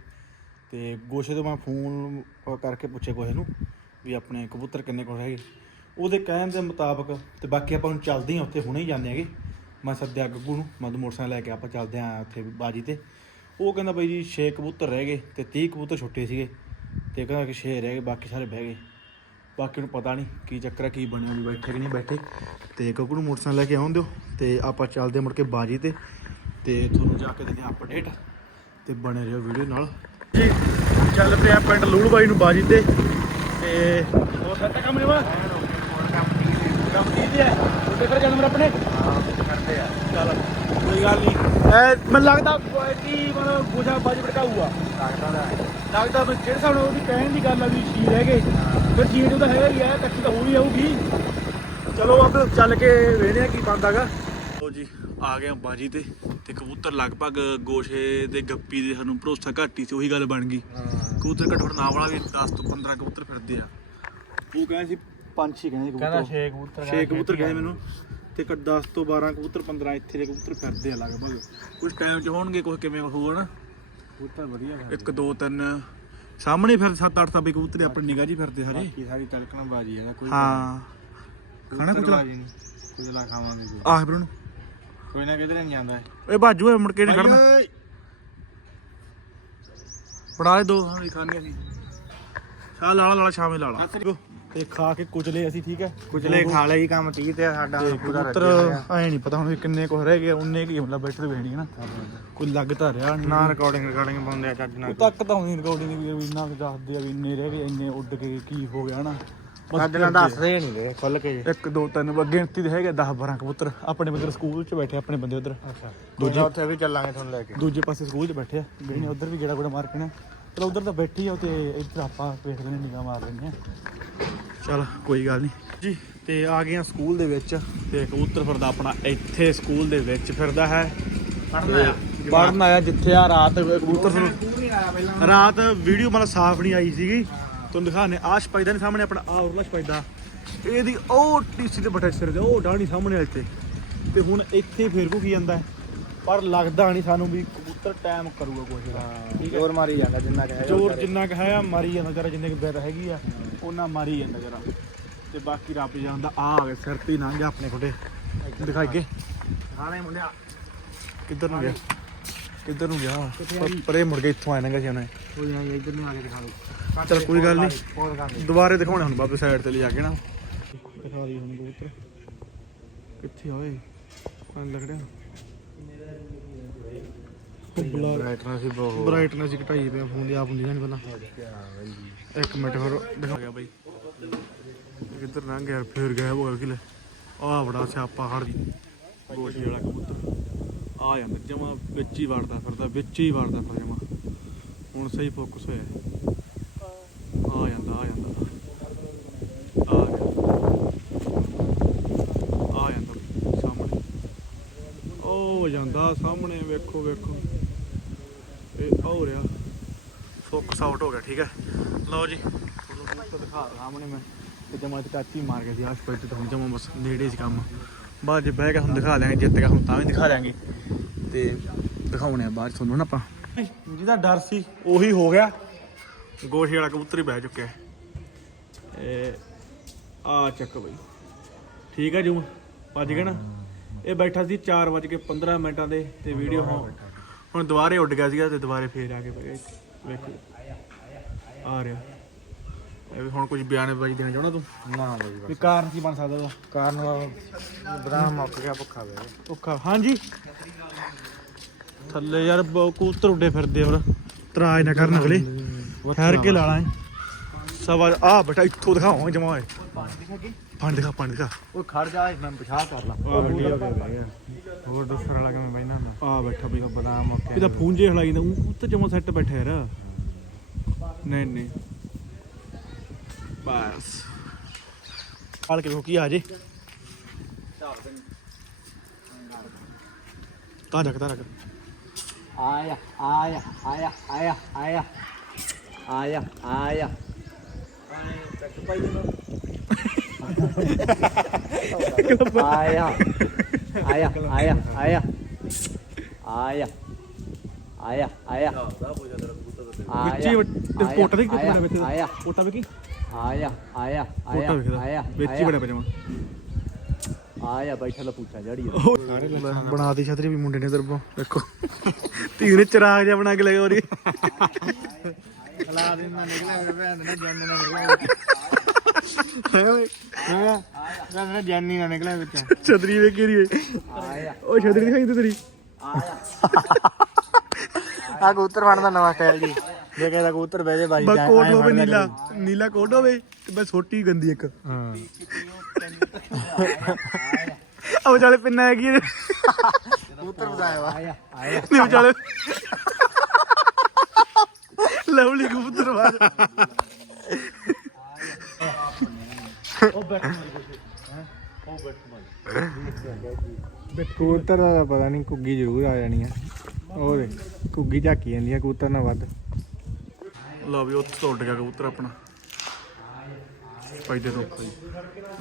ਤੇ ਗੋਸ਼ੇ ਤੋਂ ਮੈਂ ਫੋਨ ਕਰਕੇ ਪੁੱਛੇ ਗੋਸੇ ਨੂੰ ਵੀ ਆਪਣੇ ਕਬੂਤਰ ਕਿੰਨੇ ਕੋਲ ਹੈਗੇ। ਉਹਦੇ ਕਹਿਣ ਦੇ ਮੁਤਾਬਕ ਤੇ ਬਾਕੀ ਆਪਾਂ ਹੁਣ ਚੱਲਦੇ ਹਾਂ ਉੱਥੇ, ਹੁਣੇ ਹੀ ਜਾਂਦੇ ਹੈਗੇ। ਮੈਂ ਸੱਦਿਆ ਗੱਗੂ ਨੂੰ, ਮੈਂ ਮੋਟਰਸਾਈਕਲ ਲੈ ਕੇ ਆਪਾਂ ਚੱਲਦੇ ਹਾਂ ਉੱਥੇ ਬਾਜੀ ਤੇ। ਉਹ ਕਹਿੰਦਾ ਬਾਈ ਜੀ 6 ਕਬੂਤਰ ਰਹਿ ਗਏ ਤੇ 30 ਕਬੂਤਰ ਛੁੱਟੇ ਸੀਗੇ ਤੇ ਕਹਿੰਦਾ ਕਿ 6 ਰਹਿ ਗਏ, ਬਾਕੀ ਸਾਰੇ ਬਹਿ ਗਏ। ਬਾਕੀ ਨੂੰ ਪਤਾ ਨਹੀਂ ਕੀ ਚੱਕਰ ਹੈ ਕੀ ਬਣਿਆ ਵੀ ਬੈਠੇ ਕਿ ਨਹੀਂ ਬੈਠੇ। ਤੇ ਗੱਗੂ ਨੂੰ ਮੋਟਰਸਾਈਕਲ ਲੈ ਕੇ ਆਉਣ ਦਿਓ ਤੇ ਆਪਾਂ ਚੱਲਦੇ ਮੁੜ ਕੇ ਬਾਜੀ ਤੇ ਤੇ ਤੁਹਾਨੂੰ ਜਾ ਕੇ ਦਿੰਦੇ ਅਪਡੇਟ ਤੇ ਬਣੇ ਰਹੋ ਵੀਡੀਓ ਨਾਲ। ਜੀ ਚੱਲ ਪਿਆ ਪਿੰਡ ਲੂਲ ਬਾਈ ਨੂੰ ਬਾਜੀ ਤੇ ਤੇ ਹੋਰ ਸੱਤਾ ਕੰਮ ਨੇ ਕੰਮ ਕੀ ਹੈ। ਉਹਦੇ ਫਿਰ ਜਨਮ ਆਪਣੇ? ਕਰਦੇ ਆ। ਚੱਲ, ਕੋਈ ਗੱਲ ਨਹੀਂ। ਮੈਨੂੰ ਲੱਗਦਾ ਕੀ ਮਨ ਗੁਜਾ ਬਾਜੀ ਭੜਕਾਊਗਾ। ਲੱਗਦਾ ਵੀ ਜਿਹੜੇ ਸਾਨੂੰ ਉਹਦੀ ਕਹਿਣ ਦੀ ਗੱਲ ਆ ਵੀ ਸ਼ੀ ਰਹਿ ਗਏ ਫਿਰ ਜੀਣ ਉਹਦਾ ਹੈਗਾ ਹੀ ਆ ਕੱਚੀ ਤਾਂ ਹੋਣੀ ਆਊਗੀ। ਚਲੋ ਆਪਾਂ ਚੱਲ ਕੇ ਵੇਖਦੇ ਆ ਕੀ ਬਣਦਾਗਾ ਲੋ ਜੀ ਆ ਗਏ ਆ ਬਾਜੀ ਤੇ ਤੇ ਕਬੂਤਰ ਲਗਭਗ ਗੋਸ਼ੇ ਦੇ ਗੱਪੀ ਦੇ ਸਾਨੂੰ ਭਰੋਸਾ ਘੱਟ ਹੀ ਸੀ ਉਹੀ ਗੱਲ ਬਣ ਗਈ। ਕਬੂਤਰ ਘੱਟ ਨਾ ਵਾਲਾ ਵੀ 10 ਤੋਂ 15 ਕਬੂਤਰ ਫਿਰਦੇ ਆ। ਉਹ ਕਹਿੰਦੇ ਸੀ ਪੰਜ ਛੇ ਕਹਿੰਦੇ ਸੀ ਕਹਿੰਦਾ ਕਬੂਤਰ। 6 ਕਬੂਤਰ 6 ਕਬੂਤਰ ਕਹਿੰਦੇ ਮੈਨੂੰ। ਤੇ ਕ 10 ਤੋਂ 12 ਕਬੂਤਰ 15 ਇੱਥੇ ਦੇ ਕਬੂਤਰ ਫਿਰਦੇ ਆ ਲਗਭਗ। ਕੁਝ ਟਾਈਮ ਚ ਹੋਣਗੇ ਕੁਝ ਕਿਵੇਂ ਹੋਊਗਾ ਨਾ ਕਬੂਤਰ ਵਧੀਆ ਗਾ ਇੱਕ ਦੋ ਤਿੰਨ। ਸਾਹਮਣੇ ਫਿਰ 7-8 ਤਾਂ ਵੀ ਕਬੂਤਰ ਆਪਣੀ ਨਿਗਾਹ 'ਚ ਹੀ ਫਿਰਦੇ ਸਾਰੇ ਕੀ ਸਾਰੀ ਤਲਕਣਾ ਬਾਜੀ ਹੈ ਕੋਈ ਹਾਂ। ਖਾਣਾ ਕੁਚਲਾ ਕੁਚਲਾ ਖਾਵਾਂਗੇ ਆਹ ਵੀਰ ਨੂੰ ਕੋਈ ਨਾ ਕਿਧਰੇ ਨਹੀਂ ਜਾਂਦਾ ਇਹ ਬਾਜੂ ਮੁੜ ਕੇ ਨਹੀਂ ਖੜਨਾ। ਫੜਾ ਦੇ ਦੋ ਹਾਂ ਖਾਣੀਆਂ ਸੀ ਸ਼ਾ ਲਾਲਾ ਲਾਲਾ ਸ਼ਾਮੇ ਲਾਲਾ ਤੇ ਖਾ ਕੇ ਕੁਚਲੇ ਅਸੀਂ ਠੀਕ ਹੈ? ਕੁਚਲੇ ਖਾ ਜੀ ਕੰਮ 30 ਤੇ ਸਾਡਾ ਤੇ ਪੂਰਾ ਕਬੂਤਰ ਐ ਨਹੀਂ ਪਤਾ ਹੁਣ ਵੀ ਕਿੰਨੇ ਕੁ ਰਹਿ ਗਏ ਉਹਨੇ ਕੀ ਮਤਲਬ ਬੈਠੇ ਵੇਣੀ ਨਾ। ਕੋਈ ਲੱਗ ਤਾਂ ਰਿਹਾ ਨਹੀਂ ਨਾ ਰਿਕਾਰਡਿੰਗ ਰਿਕਾਰਡਿੰਗ ਪਾਉਂਦੇ ਆ ਚੱਜ ਨਾਲ। ਉਹ ਤੱਕ ਤਾਂ ਹੋਣੀ ਰਿਕਾਰਡਿੰਗ ਵੀ ਵੀ ਇੰਨਾ ਕੁ ਦੱਸਦੇ ਆ ਵੀ ਇੰਨੇ ਰਹਿ ਗਏ ਇੰਨੇ ਉੱਡ ਕੇ ਕੀ ਹੋ ਗਿਆ ਨਾ। ਬਸ ਚੱਜ ਨਾਲ ਦੱਸਦੇ ਨਹੀਂ ਗੇ ਖੁੱਲ ਕੇ। ਇੱਕ ਦੋ ਤਿੰਨ ਬ- ਗਿਣਤੀ ਦੇ ਹੈਗੇ 10 12 ਕਬੂਤਰ। ਆਪਣੇ ਬੰਦੇ ਸਕੂਲ 'ਚ ਬੈਠੇ ਆਪਣੇ ਬੰਦੇ ਉਧਰ। ਅੱਛਾ। ਦੂਜਾ ਉੱਥੇ ਵੀ ਚੱਲਾਂਗੇ ਤੁਹਾਨੂੰ ਲੈ ਕੇ। ਦੂਜੇ ਪਾਸੇ ਸਕੂਲ 'ਚ ਬੈਠੇ ਆ। ਗਏ ਨੇ ਉਧਰ ਵੀ ਜਿਹੜਾ ਕੋੜਾ ਮਾਰ ਕੇ ਨਾ ਚਲ ਉਧਰ ਤਾਂ ਬੈਠੀ ਆ ਤੇ ਇੱਧਰ ਆਪਾਂ ਵੇਖ ਲੈਣੇ ਨਿਗਾਹ ਮਾਰ ਲੈਣੇ ਆ ਚਲ ਕੋਈ ਗੱਲ ਨਹੀਂ। ਜੀ ਤੇ ਆ ਗਏ ਆ ਸਕੂਲ ਦੇ ਵਿੱਚ ਤੇ ਕਬੂਤਰ ਫਿਰਦਾ ਆਪਣਾ ਇੱਥੇ ਸਕੂਲ ਦੇ ਵਿੱਚ ਫਿਰਦਾ ਹੈ। ਪੜਨਾ ਆ ਪੜਨ ਆਇਆ ਜਿੱਥੇ ਆ ਰਾਤ ਕਬੂਤਰ ਤੁਹਾਨੂੰ ਰਾਤ ਵੀਡੀਓ ਮਤਲਬ ਸਾਫ਼ ਨਹੀਂ ਆਈ ਸੀਗੀ। ਤੁਹਾਨੂੰ ਦਿਖਾਣੇ ਆਸ਼ ਪੈਦਾ ਨੇ ਸਾਹਮਣੇ ਆਪਣਾ ਆ ਉਰਲਾ ਪੈਦਾ ਇਹਦੀ ਉਹ ਟੀਸੀ ਤੇ ਬਟੇ ਸਿਰ ਦੇ ਉਹ ਡਾਣੀ ਸਾਹਮਣੇ ਵਾਲੇ ਤੇ ਤੇ ਹੁਣ ਇੱਥੇ ਫੇਰ ਕੋ ਕੀ ਜਾਂਦਾ ਹੈ? ਪਰ ਲੱਗਦਾ ਨਹੀਂ ਸਾਨੂੰ ਵੀ ਕਬੂਤਰ ਟਾਈਮ ਕਰੂਗਾ ਠੀਕ ਹੈ ਜ਼ੋਰ ਮਾਰੀ ਜਾਂਦਾ ਜਿੰਨਾ ਕਹੇ ਜ਼ੋਰ ਜਿੰਨਾ ਕੁ ਹੈ ਮਾਰੀ ਜਾਂਦਾ ਜਰਾ ਜਿੰਨੇ ਕੁ ਬਿਰ ਹੈਗੀ ਆ ਉਹਨਾਂ ਮਾਰੀ ਜਾਂਦਾ ਜਰਾ ਤੇ ਬਾਕੀ ਰੱਬ ਜਾਣਦਾ ਆ ਆ ਗਏ ਸਿਰ ਤੇ ਲੰਘ ਗਿਆ ਆਪਣੇ ਕੋਟੇ ਦਿਖਾਈਏ ਖਾਣੇ ਮੁੰਡਿਆ। ਕਿੱਧਰ ਨੂੰ ਗਿਆ? ਕਿੱਧਰ ਨੂੰ ਗਿਆ? ਪਰ- ਮੁੜ ਕੇ ਇੱਥੋਂ ਨੰਗਾ ਸੀ ਉਹਨੇ। ਕੋਈ ਨਾ ਇੱਧਰ ਨੂੰ ਆ ਕੇ ਦਿਖਾ ਲਓ ਚਲ ਕੋਈ ਗੱਲ ਨਹੀਂ। ਦੁਬਾਰੇ ਦਿਖਾਉਣੇ ਹੁਣ ਬਾਬੇ ਸਾਈਡ ਤੇ ਲਿਜਾ ਕੇ ਨਾ। ਦਿਖਾ ਦੀ ਹੁਣ ਕਬੂਤਰ। ਕਿੱਥੇ ਓਏ? ਆਂ ਲੱਗ ਰਿਹਾ। ਬ੍ਰਾਈਟਨੈਸ ਹੀ ਬਹੁਤ ਬ੍ਰਾਈਟਨੈਸ ਘਟਾਈ ਪਿਆ ਫੋਨ ਦੀ ਆਪ ਹੁੰਦੀ ਨਹੀਂ ਪਹਿਲਾਂ। ਇੱਕ ਮਿੰਟ ਫਿਰ ਦਿਖਾ। ਗਿਆ ਬਾਈ ਕਿੱਧਰ ਲੰਘ ਗਿਆ ਫੇਰ ਗਿਆ ਉਹ ਕਿਲੇ ਆਹ ਬੜਾ ਸਿਆਪਾ ਹੜ ਦੀ ਗੋਸ਼ੀ ਵਾਲਾ ਕਬੂਤਰ। ਆ ਜਾਂਦਾ ਜਮਾ ਵਿੱਚ ਹੀ ਵੜਦਾ ਫਿਰਦਾ ਵਿੱਚ ਹੀ ਵੜਦਾ ਫਿਰ ਜਮਾ। ਹੁਣ ਸਹੀ ਫੋਕਸ ਹੋਇਆ। ਆ ਜਾਂਦਾ ਆ ਜਾਂਦਾ ਆ ਗਿਆ ਆ ਜਾਂਦਾ ਸਾਹਮਣੇ ਜਾਂਦਾ ਸਾਹਮਣੇ ਵੇਖੋ ਵੇਖੋ। ਇਹ ਹੋ ਰਿਹਾ ਫੋਕਸ ਆਊਟ ਹੋ ਗਿਆ ਠੀਕ ਹੈ। ਲਓ ਜੀ। ਤੁਹਾਨੂੰ ਦਿਖਾ ਸਾਹਮਣੇ ਮੈਂ ਤੇ ਜਮਾ ਤੇ ਚਾਚੀ ਮਾਰ ਕੇ ਸੀ ਆਸ਼ ਪੱਟ ਤੇ ਜਮਾ ਬਸ ਨੇੜੇ ਸੀ ਕੰਮ। ਬਾਅਦ ਜੇ ਬਹਿ ਕੇ ਦਿਖਾ ਦਿਆਂਗੇ ਜਿੱਤ ਗਿਆ ਹੁਣ ਤਾਂ ਵੀ ਦਿਖਾ ਦਿਆਂਗੇ। ਤੇ ਦਿਖਾਉਣੇ ਆ ਬਾਅਦ ਤੁਹਾਨੂੰ ਨਾ ਆਪਾਂ। ਜਿਹਦਾ ਡਰ ਸੀ ਉਹੀ ਹੋ ਗਿਆ। ਗੋਸ਼ੇ ਵਾਲਾ ਕਬੂਤਰ ਹੀ ਬਹਿ ਚੁੱਕਿਆ ਇਹ ਆ ਚੱਕ ਬਈ। ਠੀਕ ਹੈ ਜੂ ਭੱਜ ਗਿਆ ਨਾ? ਇਹ ਬੈਠਾ ਸੀ 4:15 ਮਿੰਟਾਂ ਦੇ ਤੇ ਵੀਡੀਓ ਹੁਣ ਦੁਬਾਰੇ ਉੱਡ ਗਿਆ ਸੀਗਾ ਤੇ ਦੁਬਾਰੇ ਫੇਰ ਆ ਕੇ ਪੈ ਗਿਆ ਇੱਥੇ ਵੇਖੋ। ਆ ਰਿਹਾ। ਇਹ ਵੀ ਹੁਣ ਕੁਝ ਬਿਆਨਬਾਜ਼ੀ ਦੇਣਾ ਚਾਹੁੰਦਾ ਤੂੰ? ਨਾ ਬਈ ਵੀ ਕਾਰਨ ਕੀ ਬਣ ਸਕਦਾ ਉਹਦਾ? ਕਾਰਨ ਬਦਾਮ ਮੁੱਕ ਗਿਆ ਭੁੱਖਾ ਵੇ ਔਖਾ ਹਾਂਜੀ? ਥੱਲੇ ਯਾਰ ਬ- ਕਬੂਤਰ ਉੱਡੇ ਫਿਰਦੇ ਹੋਰ ਤਰਾਜ ਨਾ ਕਰਨ ਅਗਲੇ। ਠਹਿਰ ਕੇ ਲਾ ਲਾਂ ਸਵਾ ਆ ਬੇਟਾ ਇੱਥੋਂ ਦਿਖਾਵਾਂ ਜਮਾ ਹੋਏ। ਪਾਣੀ ਦਿਖਾ ਪਾਣੀ ਦਿਖਾ। ਉਹ ਖੜ ਜਾ ਮੈਂ ਪਿਛਾਹ ਕਰ ਲਾ। ਹੋਰ ਦੂਸਰਾ ਵਾਲਾ ਕਿਵੇਂ ਬੈਣਾ ਨਾ ਆ ਬੈਠਾ ਬਈ ਬਦਾਮ ਮੁੱਕ ਇਹਦਾ ਫੂੰਜੇ ਹਲਾਈ ਦਾ ਉਹ ਤਾਂ ਜਮਾ ਸੈੱਟ ਬੈਠਾ ਯਾਰ। ਨਹੀਂ ਨਹੀਂ। ਬਸ। ਹਾਲ ਕੇ ਕੀ ਆ ਜੇ। ਤਾਂ ਰੱਖ ਤਾਂ ਰੱਖ। ਆਇਆ ਆਇਆ ਆਇਆ ਆਇਆ ਆਇਆ। ਆਇਆ ਆਇਆ। ਆਇਆ ਆਇਆ ਆਇਆ ਆਇਆ ਆਇਆ। ਆਇਆ ਆਇਆ ਵਿੱਚ ਹੀ ਵੱਟ- ਪੋਟਾ ਦੇ ਕਿੱਥੇ ਵਿੱਚ। ਆਇਆ। ਪੋਟਾ ਵੀ ਕੀ ਆਇਆ ਆਇਆ ਆਇਆ ਆਇਆ ਵਿੱਚ ਹੀ ਬੜਾ ਪਜਾਮਾ ਆਇਆ ਬੈਠਾ ਲਾ ਪੁੱਛਾ ਜੜੀ ਬਣਾਤੀ ਛਤਰੀ ਵੀ ਮੁੰਡੇ ਨੇ ਇਧਰ ਦੇਖੋ। ਧੀ ਨੇ ਚਰਾਗ ਜਿਹਾ ਬਣਾ ਕੇ ਲਗਾ ਉਹਦੀ ਖਲਾ ਦਿੰਦਾ ਨਿਕਲਿਆ ਭੈਣ ਨਾ ਜਾਨੀ ਨਾ ਨਿਕਲਿਆ ਹਾਂ ਨਾ ਜਾਨੀ ਨਾ ਨਿਕਲਿਆ ਵਿੱਚ। ਛਤਰੀ ਵੇਖੀ ਦੀ ਆਇਆ ਉਹ ਛਤਰੀ ਦਿਖਾਈ ਤੇ ਤੇਰੀ। ਆ ਕਬੂਤਰ ਫੜਨ ਦਾ ਨਵਾਂ ਸਟਾਈਲ ਜੀ। ਜੇ ਕਹਿੰਦਾ ਕਬੂਤਰ ਬਹਿ ਜੇ ਬਾਈ ਬਸ ਕੋਟ ਹੋਵੇ ਨੀਲਾ। ਨੀਲਾ ਕੋਟ ਹੋਵੇ ਤੇ ਬਸ ਛੋਟੀ ਗੰਦੀ ਇੱਕ। ਹਾਂ ਆ ਵਿਚਾਲੇ ਪਿੰਨਾ ਹੈਗੀ ਇਹਦੇ। ਕਬੂਤਰ ਬਸਾਇਆ ਵਾ। ਆਇਆ ਆਇਆ ਨਹੀਂ ਵਿਚਾਲੇ। ਲਵਲੀ ਕਬੂਤਰ ਬਾਦ ਕਬੂਤਰ ਦਾ ਪਤਾ ਨਹੀਂ ਕੁੱਗੀ ਜ਼ਰੂਰ ਆ ਜਾਣੀ ਆ। ਉਹ ਦੇ ਕੁੱਗੀ ਝਾਕੀ ਜਾਂਦੀ ਆ ਕਬੂਤਰ ਨਾਲ ਵੱਧ। ਲਓ ਵੀ ਉੱਥੇ ਤੋਂ ਉੱਡ ਗਿਆ ਕਬੂਤਰ ਆਪਣਾ। ਫਾਇਦੇ ਤੋਂ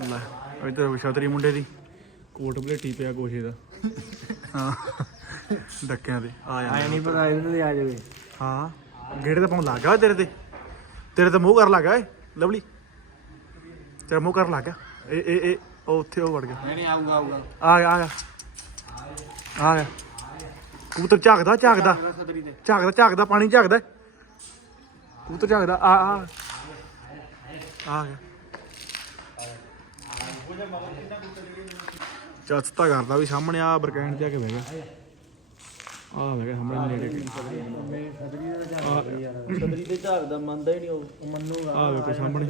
ਲੈ ਇਧਰ ਛਤਰੀ ਮੁੰਡੇ ਦੀ। ਕੋਟ ਬਲੇਟੀ ਪਿਆ ਗੋਸ਼ੇ ਦਾ। ਹਾਂ ਡੱਕਿਆਂ ਤੇ। ਆ ਜਾਂਦਾ। ਨਹੀਂ ਪਤਾ ਇਹਦੇ ਤੇ ਆ ਜਾਵੇ। ਹਾਂ ਗੇੜੇ ਤਾਂ ਪਾਉਣ ਲੱਗ ਤੇਰੇ ਤੇ। ਤੇਰੇ ਤੇ ਮੂੰਹ ਕਰ ਲੱਗਾ ਏ ਲਵਲੀ। ਤੇਰਾ ਮੂੰਹ ਕਰ ਲੱਗ ਗਿਆ। ਇਹ ਇਹ ਇਹ ਉਹ ਉੱਥੇ ਉਹ ਵੜ ਗਿਆ। ਨਹੀਂ ਆਊਗਾ ਆਊਗਾ। ਆ ਗਿਆ ਆ ਗਿਆ। ਆ ਗਿਆ। ਕਬੂਤਰ ਝਾਕਦਾ ਝਾਕਦਾ। ਝਾਕਦਾ ਝਾਕਦਾ ਪਾਣੀ ਝਾਕਦਾ। ਕਬੂਤਰ ਝਾਕਦਾ ਆ ਆ। ਆ ਗਿਆ। ਚਸਤਾ ਕਰਦਾ ਵੀ ਸਾਹਮਣੇ ਆ ਬਰਕੈਂਡ ਜਾ ਕੇ ਬਹਿ ਗਿਆ। ਆ ਬਹਿ ਗਿਆ ਸਾਹਮਣੇ ਨੇੜੇ ਛਤਰੀ ਤੇ ਝਾਕਦਾ ਮੰਨਦਾ ਹੀ ਨਹੀਂ ਉਹ ਆ ਵੇਖੋ ਸਾਹਮਣੇ।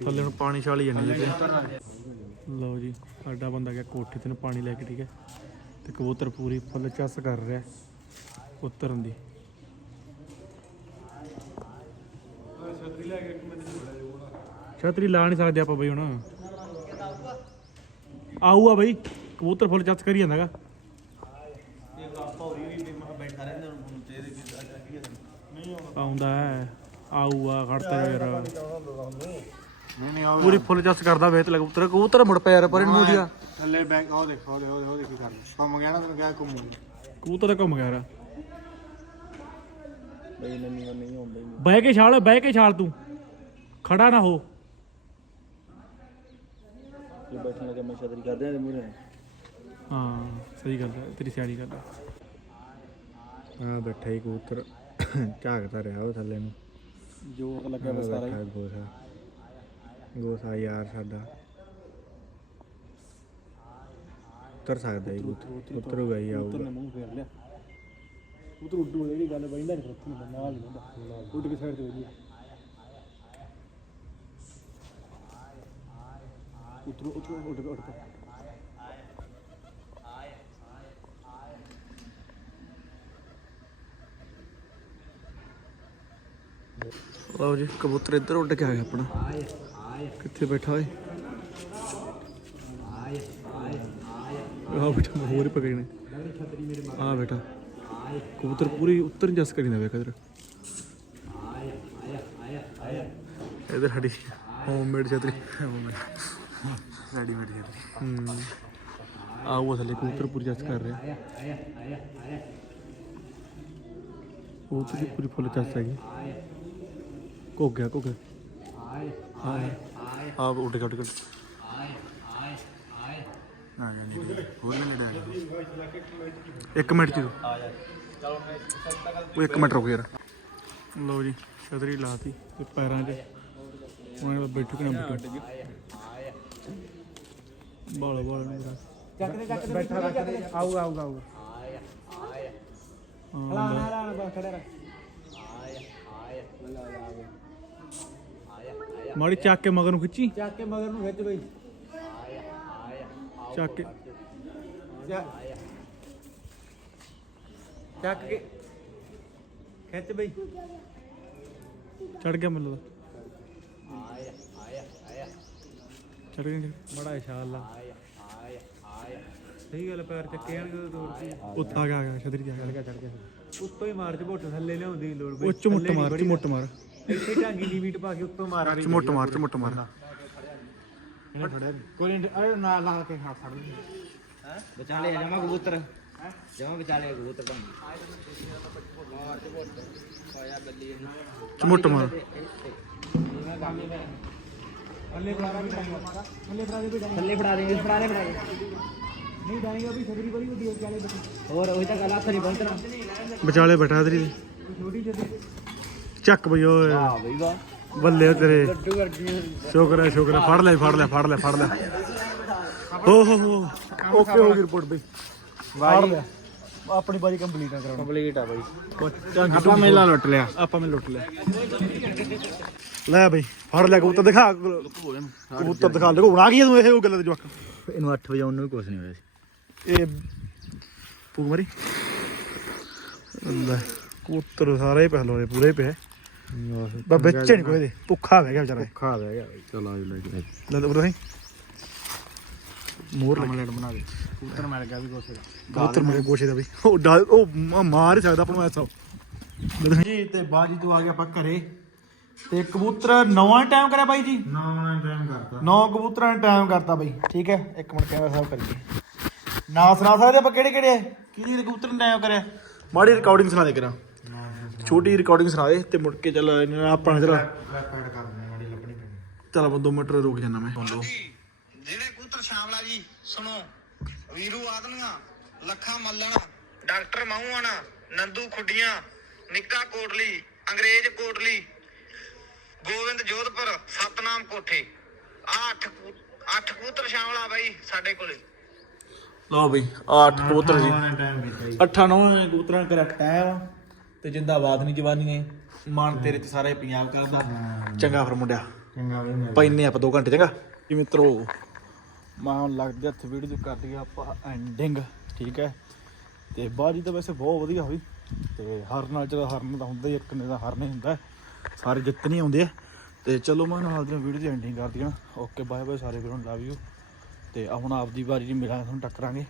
ਥੱਲੇ ਨੂੰ ਪਾਣੀ ਛਾਲੀ ਜਾਂਦੀ ਜੀ ਲਓ ਜੀ ਸਾਡਾ ਬੰਦਾ ਗਿਆ ਕੋਠੇ ਤੇ ਨੂੰ ਪਾਣੀ ਲੈ ਕੇ ਠੀਕ ਹੈ? ਤੇ ਕਬੂਤਰ ਪੂਰੀ ਫੁੱਲ ਚੱਸ ਕਰ ਰਿਹਾ ਉਤਰਨ ਦੀ। ਛਤਰੀ ਲਾ ਨਹੀਂ ਸਕਦੇ ਆਪਾਂ ਬਈ ਹੁਣ। ਆਊਗਾ ਬਈ ਕਬੂਤਰ ਫੁੱਲ ਚੱਸ ਕਰੀ ਜਾਂਦਾਗਾ। ਆਉਂਦਾ ਹੈ ਆਊਗਾ ਖੜਤਾ ਯਾਰ ਨਹੀਂ ਨਹੀਂ ਪੂਰੀ ਫੁੱਲ ਚੱਸ ਕਰਦਾ ਵੇਤ ਲੱਗ ਕਬੂਤਰ। ਕਬੂਤਰ ਮੁੜ ਪਿਆ ਯਾਰ ਪਰ ਇਹਨੂੰ ਦੀਆਂ ਥੱਲੇ ਬੈਕ ਉਹ ਦੇਖ ਉਹ ਦੇਖ ਉਹ ਦੇਖ ਕੀ ਕਰ ਕੰਮ ਗਿਆ ਨਾ ਤੈਨੂੰ ਕਿਹਾ ਘੁੰਮੂ ਕਬੂਤਰ ਤਾਂ ਘੁੰਮ ਗਿਆ ਯਾਰ। ਬਈ ਨੰਨੀ ਨਹੀਂ ਆਉਂਦਾ। ਬਹਿ ਕੇ ਛਾਲ ਬਹਿ ਕੇ ਛਾਲ ਤੂੰ। ਖੜਾ ਨਾ ਹੋ। ਜੇ ਬੈਠਣ ਲੱਗੇ ਮੈਂ ਛਤਰੀ ਕਰਦੇ ਆ ਮੂਰੇ ਹਾਂ ਸਹੀ ਗੱਲ ਹੈ ਤੇਰੀ ਸਿਆਣੀ ਗੱਲ ਹੈ। ਆ ਬੈਠਾ ਹੀ ਕਬੂਤਰ। ਝਾਕਦਾ ਰਿਹਾ ਉਹ ਥੱਲੇ ਨੂੰ। ਜੋਕ ਆ ਬੈਠਾ ਗੋਸਾ ਗੋਸਾ ਯਾਰ ਸਾਡਾ। ਉਤਰ ਸਕਦਾ ਹੀ ਕਬੂਤਰ ਉਤਰੂਗਾ ਹੀ ਆਊਗਾ। ਮੂੰਹ ਫੇਰ ਲਿਆ। ਉਧਰ ਉੱਡੂ ਜਿਹੜੀ ਗੱਲ ਬੈਂਦਾ ਨਹੀਂ ਉੱਥੇ ਨਾਲ ਹੀ ਬੰਦਾ ਉੱਡ ਕੇ ਸਾਈਡ ਤੇ ਵਧੀਆ ਉਤਰ ਉਤਰ ਉੱਡ ਉੱਡ ਲਓ ਜੀ ਕਬੂਤਰ ਇੱਧਰ ਉੱਡ ਕੇ ਆ ਗਿਆ ਆਪਣਾ। ਕਿੱਥੇ ਬੈਠਾ ਓਏ? ਆ ਬੈਠਾ ਹੋਰ ਪਕੜੇ ਨੇ। ਆ ਬੈਠਾ। ਕਬੂਤਰ ਪੂਰੀ ਉੱਤਰ ਜਸ ਕਰੀ ਨਾ ਵੇਖ ਇਧਰ। ਇਧਰ ਹੜੀ ਹੋਮਮੇਡ ਛਤਰੀ। ਰੈਡੀਮੇਡ ਛਤਰੀ। ਹੂੰ। ਆ ਉਹ ਥੱਲੇ ਕਬੂਤਰ ਪੂਰੀ ਜਸ ਕਰ ਰਿਹਾ। ਕਬੂਤਰ ਦੀ ਪੂਰੀ ਫੁੱਲ ਚੱਸ ਹੈਗੀ। ਘੁੱਗ ਗਿਆ ਘੁੱਗ ਆਏ ਆਏ। ਆਏ ਆਪ ਉੱਡ ਗਿਆ ਉੱਡ ਗਿਆ ਆਏ ਆਏ ਆਏ। ਨਾ ਜਾਂ ਨਹੀਂ। ਹੋਰ ਨਹੀਂ ਲੜਿਆ ਇੱਕ ਮਿੰਟ ਚੋ ਆ ਜਾ। ਚਲੋ ਮੈਂ ਇੱਕ ਮਿੰਟ ਰੁਕ ਯਾਰ। ਲਓ ਜੀ ਛਤਰੀ ਲਾਤੀ ਤੇ ਪੈਰਾਂ 'ਚ। ਉਹਨਾਂ ਦਾ ਬੈਠੂ ਕਿਨਾ ਬੈਠੂ? ਬਾਲ ਬਾਲ ਮੇਰਾ ਚੱਕ ਦੇ ਚੱਕ ਦੇ ਬੈਠਾ ਰੱਖ ਦੇ। ਆਊਗਾ ਆਊਗਾ ਆਊਗਾ। ਆਇਆ ਆਇਆ। ਹਲਾ ਨਾ ਹਲਾ ਨਾ ਖੜਾ ਰੱਖ। ਮਾੜੀ ਚੱਕ ਕੇ ਮਗਰ ਨੂੰ ਖਿੱਚੀ। ਚੱਕ ਕੇ ਮਗਰ ਨੂੰ ਖਿੱਚ ਬਈ। ਚੱਕ ਕੇ। ਚੱਕ। ਕੇ। ਖਿੱਚ ਬਈ। ਚੜ ਗਿਆ ਮੈਨੂੰ ਲੱਗਦਾ ਚੜ ਗਿਆ। ਬੜਾ ਇਸ਼ਾਲਾ ਸਹੀ ਗੱਲ ਪੈਰ ਚੱਕੇ ਆਣਗੇ ਤੋੜ ਕੇ। ਉੱਤ ਆ ਗਿਆ ਆ ਗਿਆ ਛਤਰੀ ਆ ਗਿਆ। ਚੜ ਗਿਆ ਉੱਤੋਂ ਹੀ ਮਾਰ ਚ ਬੋਟ ਥੱਲੇ ਲਿਆਉਂਦੀ ਲੋੜ ਬਈ। ਉਹ ਚਮੁੱਟ ਮਾਰ ਚਮੁੱਟ ਮਾਰ। ਇੱਥੇ ਢਾਂਗੀ ਦੀ ਮੀਟ ਪਾ ਕੇ ਉੱਤੋਂ ਮਾਰ ਚਮੁੱਟ ਮਾਰ ਚਮੁੱਟ ਮਾਰ। ਕੋਈ ਅਰੇ ਨਾ ਲਾ ਕੇ ਹਾਂ? ਫੜ ਲਈ ਵਿਚਾਲੇ ਜਮਾ ਕਬੂਤਰ ਜਮਾ ਚਮੁੱਟ ਮਾਰ। ਥੱਲੇ ਥੱਲੇ ਥੱਲੇ ਫੜਾ ਫੜਾ ਦੇ ਫੜਾ ਦੇ। ਨਹੀਂ ਡਾਂਗਾ ਵੀ ਛਤਰੀ ਬੜੀ ਵੱਡੀ ਵਿਚਾਲੇ ਬੱਚੀ ਹੋਰ ਉਹੀ ਤਾਂ ਗੱਲ ਹੱਥ ਨਹੀਂ ਪਹੁੰਚਣਾ ਵਿਚਾਲੇ ਬੈਠਾ ਤੇਰੀ। ਦੇ ਛੋਟੀ ਛਤਰੀ ਚੱਕ ਬਈ ਓਏ। ਵਾਹ ਬਈ ਵਾਹ। ਬੱਲੇ ਤੇਰੇ। ਲੱਡੂ ਸ਼ੁਕਰ ਹੈ ਸ਼ੁਕਰ ਹੈ। ਫੜ ਲੈ ਫੜ ਲੈ ਫੜ ਲੈ ਫੜ ਲੈ। ਹੋ ਹੋ ਹੋ। ਓਕੇ ਹੋ ਗਈ ਰਿਪੋਰਟ ਬਈ। ਫੜ ਲੈ ਆਪਣੀ ਬਾਰੀ ਕੰਪਲੀਟ ਆ ਕਰਾਉਣਾ। ਕੰਪਲੀਟ ਆ ਬਈ। ਆਪਾਂ ਮੇਲਾ ਲੁੱਟ ਲਿਆ। ਆਪਾਂ ਮੈਂ ਲੁੱਟ ਲਿਆ। ਲੈ ਬਈ ਫੜ ਲੈ ਕਬੂਤਰ। ਦਿਖਾ। ਕਬੂਤਰ ਦਿਖਾ। ਲੈ ਆ ਗਈ ਤੂੰ ਇਹ ਉਹ ਗੱਲ ਦੇ ਜਵਾਕ। ਇਹਨੂੰ 8 ਵਜੇ ਉਹਨੂੰ ਵੀ ਕੁਝ ਨਹੀਂ ਹੋਇਆ ਸੀ। ਇਹ ਪੂਗ ਮਰੀ। ਲੈ ਕਬੂਤਰ ਸਾਰੇ ਪਹਿਲੋ ਦੇ ਪੂਰੇ ਪਏ। ਬਾ ਵਿੱਚ ਨਹੀਂ ਕੋਈ ਦੇ ਭੁੱਖਾ ਬਹਿ ਗਿਆ ਵਿਚਾਰਾ ਇਹ। ਖਾ ਗਿਆ ਚਲ ਆ ਲੈ ਕੇ। ਲੈ ਲੈ ਉਰੇ ਮੋਰ ਲੱਗ। ਆਮਲੇਟ ਬਣਾ ਦੇ। ਕਬੂਤਰ ਮਿਲ ਗਿਆ ਵੀ ਕੋਸੇ ਕਬੂਤਰ ਮੇਰੇ ਗੋਸ਼ੇ ਦਾ ਬਈ ਉਹ ਡਾਲ ਉਹ ਮ- ਮਾਰ ਹੀ ਸਕਦਾ ਆਪਾਂ ਨੂੰ ਐਸਾ। ਜੀ ਤੇ ਬਾਜੀ ਤੂੰ ਆ ਗਿਆ ਆਪਾਂ ਘਰੇ। ਤੇ ਕਬੂਤਰ ਨਵਾਂ ਟਾਈਮ ਕਰਿਆ ਬਾਈ ਜੀ? ਨਾ ਟਾਈਮ ਕਰਤਾ। ਨੌ ਕਬੂਤਰਾਂ ਨੇ ਟਾਈਮ ਕਰਤਾ ਬਾਈ। ਠੀਕ ਹੈ? ਇੱਕ ਮਿੰਟ ਕੈਮਰਾ ਸਾਹਿਬ ਕਰੀਏ। ਨਾਂ ਸੁਣਾ ਸਕਦੇ ਆਪਾਂ ਕਿਹੜੇ ਕਿਹੜੇ ਆ? ਕਿਹਦੀ ਕਬੂਤਰ ਨੇ ਟਾਈਮ ਕਰਿਆ? ਮਾੜੀ ਰਿਕਾਰਡਿੰਗ ਸੁਣਾ ਦੇ ਕਰਾਂ ਛੋਟੀ ਰਿਕਾਰਡਿੰਗ ਸੁਣਾ ਦੇ ਤੇ ਮੁੜ ਕੇ ਚੱਲ ਆਪਾਂ ਚਲ ਰੈਪਾਈਡ ਕਰਨੇ ਮਾੜੀ ਲੱਭਣੀ ਪੈਣੀ। ਚੱਲ ਆਪਾਂ ਦੋ ਮਿੰਟ ਰੁਕ ਜਾਣਾ ਮੈਂ। ਸੁਣ ਲਓ ਜਿਹੜੇ ਕਬੂਤਰ ਸ਼ਾਮਲਾ ਜੀ ਸੁਣੋ। ਵੀਰੂ ਆਦਮੀਆਂ ਲੱਖਾ ਮੱਲਣ ਡਾਕਟਰ ਮਾਹੂਆਣ ਨੰਦੂ ਖੁੱਡੀਆਂ ਨਿੱਕਾ ਕੋਟਲੀ ਅੰਗਰੇਜ਼ ਕੋਟਲੀ ਗੋਬਿੰਦ ਜੋਧਪੁਰ ਸਤਨਾਮ ਕੋਠੇ। ਆ ਅੱਠ ਅੱਠ ਕਬੂਤਰ ਸ਼ਾਮਲਾ ਬਾਈ ਸਾਡੇ ਕੋਲੇ। ਲਓ ਬਈ ਆਠ ਕਬੂਤਰ ਜੀ। ਟਾਈਮ ਕੀਤਾ ਜੀ। ਅੱਠਾਂ ਨੌ ਕਬੂਤਰਾਂ ਦਾ ਕਰੈਕਟ ਟਾਈਮ ਤੇ ਜਿੰਦਾਬਾਦ ਨਹੀਂ ਜਵਾਨੀ ਨੇ ਮਾਨ ਤੇਰੇ ਤੇ ਸਾਰੇ ਪੰਜਾਬ ਕਰਦਾ। ਚੰਗਾ ਫਿਰ ਮੁੰਡਿਆ। ਚੰਗਾ ਵੀ ਮਿਲ ਪੈਨੇ ਆਪਾਂ 2 ਘੰਟੇ ਚੰਗਾ? ਜੀ ਮਿੱਤਰੋ ਮਾਂ ਲੱਗਦੇ ਹੱਥ ਵੀਡੀਓ ਕਰ ਲਈ ਆਪਾਂ ਐਂਡਿੰਗ ਠੀਕ ਹੈ? ਤੇ ਬਾਜੀ ਤਾਂ ਵੈਸੇ ਬਹੁਤ ਵਧੀਆ ਹੋਈ। ਤੇ ਹਰ ਨਾਲ ਚਲੋ ਹਰਨ ਤਾਂ ਹੁੰਦਾ ਹੀ ਇੱਕ ਨੇ ਦਾ ਹਰਨ ਹੀ ਹੁੰਦਾ ਹੈ। ਸਾਰੇ ਜਿੱਤ ਨਹੀਂ ਆਉਂਦੇ ਤੇ ਚਲੋ ਮੈਂ ਨਾਲ ਦੀ ਵੀਡੀਓ ਦੀ ਐਂਡਿੰਗ ਕਰ ਦਿਆਂ ਓਕੇ ਬਾਏ ਬਾਏ ਸਾਰੇ ਵੀਰਾਂ ਲਵ ਯੂ ਤੇ ਆ ਹੁਣ ਆਪਦੀ ਵਾਰੀ ਜੀ ਮਿਲਾਂਗੇ ਤੁਹਾਨੂੰ ਟੱਕਰਾਂਗੇ।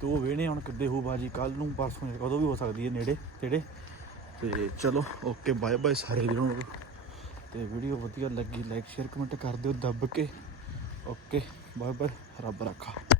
ਤੇ ਉਹ ਵੇਣੇ ਹੁਣ ਕਿੱਦੇ ਹੋ ਬਾਜੀ ਕੱਲ ਨੂੰ ਪਰਸੋਂ ਕਦੋਂ ਵੀ ਹੋ ਸਕਦੀ ਹੈ ਨੇੜੇ, ਤੇੜੇ। ਤੇ ਚਲੋ, ਓਕੇ, ਬਾਏ ਬਾਏ ਸਾਰੇ ਵੀਰਾਂ ਨੂੰ। ਤੇ ਵੀਡੀਓ ਵਧੀਆ ਲੱਗੀ ਲਾਈਕ ਸ਼ੇਅਰ ਕਮੈਂਟ ਕਰ ਦਿਓ, ਦੱਬ ਕੇ। ਓਕੇ, ਬਾਏ ਬਾਏ, ਰੱਬ ਰੱਖਾ।